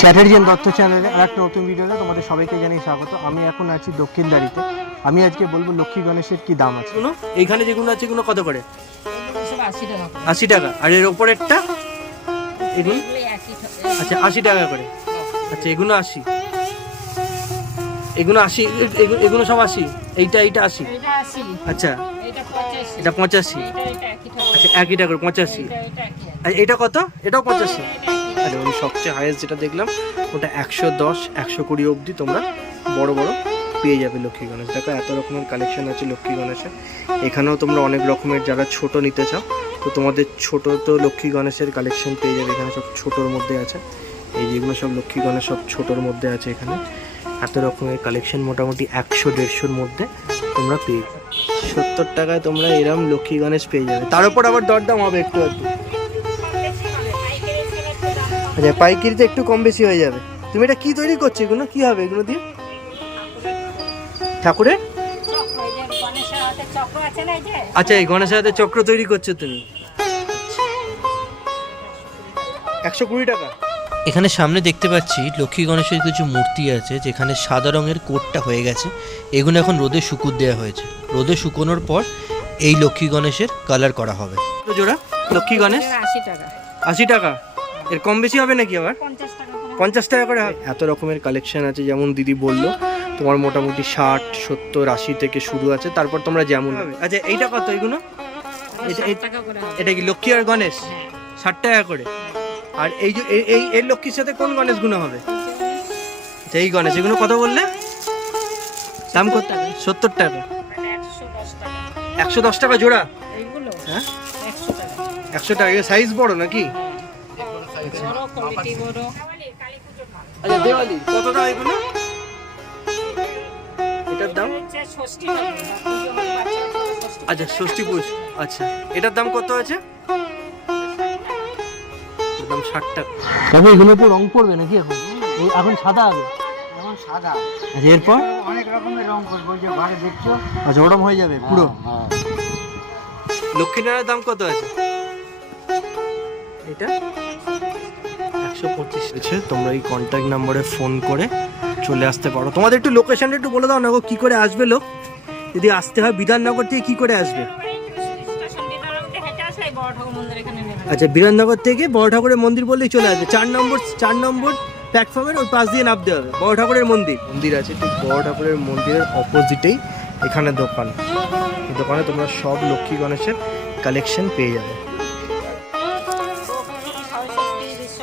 চ্যাটার্জিয়ান দত্ত চ্যানেলে আর একটা নতুন ভিডিওতে তোমাদের সবাইকে জানিয়ে স্বাগত। আমি এখন আছি দক্ষিণ দাঁড়িতে। আমি আজকে বলব লক্ষ্মী গণেশের কি দাম আছে? এইখানে যেগুলো আছে এগুলো কত করে? সব আশি টাকা আর এর ওপরেরটা? এগুলো? আচ্ছা আশি টাকা করে। আচ্ছা এগুলো আশি। এগুলো আশি এগুলো- এগুলো সব আশি? এইটা এইটা আশি? আচ্ছা। এটা পঁচাশি। এটা পঁচাশি। এটা এটা টাকা আচ্ছা একই টাকা করে পঁচাশি। এটা কত? এটাও পঁচাশি। একই আচ্ছা সবচেয়ে হাইয়েস্ট যেটা দেখলাম, ওটা একশো দশ, একশো কুড়ি অবধি তোমরা বড় বড় পেয়ে যাবে লক্ষ্মী গণেশ। দেখো এত রকমের কালেকশন আছে লক্ষ্মী গণেশের। এখানেও তোমরা অনেক রকমের, যারা ছোট নিতে চাও, তো তোমাদের ছোট তো লক্ষ্মী গণেশের কালেকশন পেয়ে যাবে, এখানে সব ছোটোর মধ্যে আছে। এই যেগুলো সব লক্ষ্মী গণেশ সব ছোটোর মধ্যে আছে এখানে। এত রকমের কালেকশন মোটামুটি একশো দেড়শোর মধ্যে তোমরা পেয়ে যাবে। সত্তর টাকায় তোমরা এরম লক্ষ্মী গণেশ পেয়ে যাবে। তার উপর আবার দরদাম হবে একটু একটু আচ্ছা পাইকারিতে একটু কম বেশি হয়ে যাবে। তুমি এটা কি তৈরি করছ? এগুলো কি হবে? এগুলো দিয়ে? ঠাকুরের? আচ্ছা এই গণেশের হাতে চক্র তৈরি করছ তুমি। একশো কুড়ি টাকা। এখানে সামনে দেখতে পাচ্ছি লক্ষ্মী গণেশের কিছু মূর্তি আছে যেখানে সাদা রঙের কোটটা হয়ে গেছে। এগুলো এখন রোদে শুকুর দেওয়া হয়েছে। রোদে শুকোনোর পর এই লক্ষ্মী গণেশের কালার করা হবে। জোড়া? লক্ষ্মী গণেশ? আশি টাকা। আশি টাকা। এর কম বেশি হবে নাকি আবার? পঞ্চাশ টাকা করে। এত রকমের কালেকশন আছে যেমন দিদি বলল তোমার মোটামুটি ষাট সত্তর আশি থেকে শুরু আছে তারপর তোমরা যেমন আচ্ছা এইটা কত এগুলো? এটা- টাকা এটা কি লক্ষ্মী আর গণেশ? হ্যাঁ। ষাট টাকা করে। আর এই যে এই- এই এর লক্ষ্মীর সাথে কোন গণেশগুলো হবে? আচ্ছা, এই গণেশ এগুলো কত বললে? দাম কত? সত্তর টাকা। একশো দশ টাকা। জোড়া? হ্যাঁ? একশো টাকা। একশো টাকা সাইজ বড় নাকি? বড় কোয়ালিটি বড়। আচ্ছা দেওয়ালি কত এগুলো? এটার দাম। আচ্ছা ষষ্ঠী পুষ আচ্ছা। এটার দাম কত আছে? দাম ষাট টাকা। তবে রং পড়বে নাকি এখন? এখন সাদা হবে। এখন সাদা। আচ্ছা এরপর? অনেক রকমের রং করব যে ঘরে দেখছ? আচ্ছা ওরম হয়ে যাবে পুরো? হ্যাঁ, লক্ষ্মীনারায়ণের দাম কত আছে? এটা? একশো পঁচিশ আছে তোমরা এই কন্ট্যাক্ট নাম্বারে ফোন করে চলে আসতে পারো। তোমাদের একটু লোকেশনটা একটু বলে দাও না গো কি করে আসবে লোক? যদি আসতে হয় বিধাননগর থেকে কি করে আসবে? আচ্ছা বিধাননগর থেকে বড় ঠাকুরের মন্দির বললেই চলে আসবে। চার নম্বর চার নম্বর প্ল্যাটফর্মের ওই পাশ দিয়ে নামতে হবে। বড় ঠাকুরের মন্দির। মন্দির আছে ঠিক বড় ঠাকুরের মন্দিরের অপোজিটেই এখানে দোকান। দোকানে তোমরা সব লক্ষ্মী গণেশের কালেকশন পেয়ে যাবে।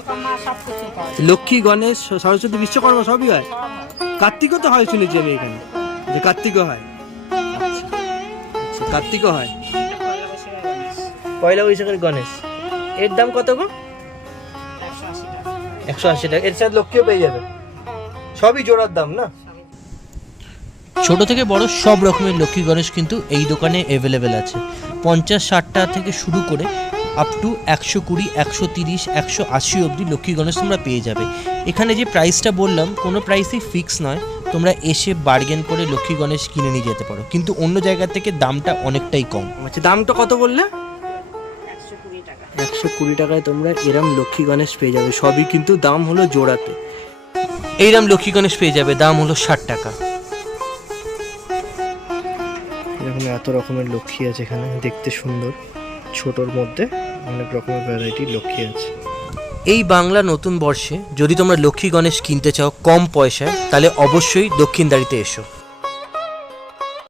বিশ্বকর্মা সব কিছু পাওয়া লক্ষ্মী গণেশ সরস্বতী বিশ্বকর্মা সবই হয়? কার্তিকও তো হয় শুনেছি আমি এখানে যে কার্তিকও হয়। আচ্ছা কার্তিকও হয়? পয়লা বৈশাখের গণেশ। এর দাম কত গো? একশো আশি টাকা। এর সাথে লক্ষ্মীও পেয়ে যাবে। সবই জোড়ার দাম না? ছোট থেকে বড় সব রকমের লক্ষ্মী গণেশ কিন্তু এই দোকানে অ্যাভেলেবেল আছে। পঞ্চাশ ষাট টাকা থেকে শুরু করে আপ টু একশো কুড়ি একশো তিরিশ একশো আশি অবধি লক্ষ্মী গণেশ তোমরা পেয়ে যাবে। এখানে যে প্রাইসটা বললাম কোনো প্রাইসই ফিক্স নয় তোমরা এসে বার্গেন করে লক্ষ্মী গণেশ কিনে নিয়ে যেতে পারো। কিন্তু অন্য জায়গা থেকে দামটা অনেকটাই কম। আচ্ছা দামটা কত বললে? একশো কুড়ি টাকায় তোমরা এরম লক্ষ্মী গণেশ পেয়ে যাবে। সবই কিন্তু দাম হলো জোড়াতে। এইরকম লক্ষ্মী গণেশ পেয়ে যাবে দাম হলো ষাট টাকা। এরকম এত রকমের লক্ষ্মী আছে এখানে দেখতে সুন্দর ছোটোর মধ্যে। অনেক রকমের ভ্যারাইটি লক্ষ্মী আছে। এই বাংলা নতুন বর্ষে যদি তোমরা লক্ষ্মী গণেশ কিনতে চাও কম পয়সায়, তাহলে অবশ্যই দক্ষিণদারিতে এসো।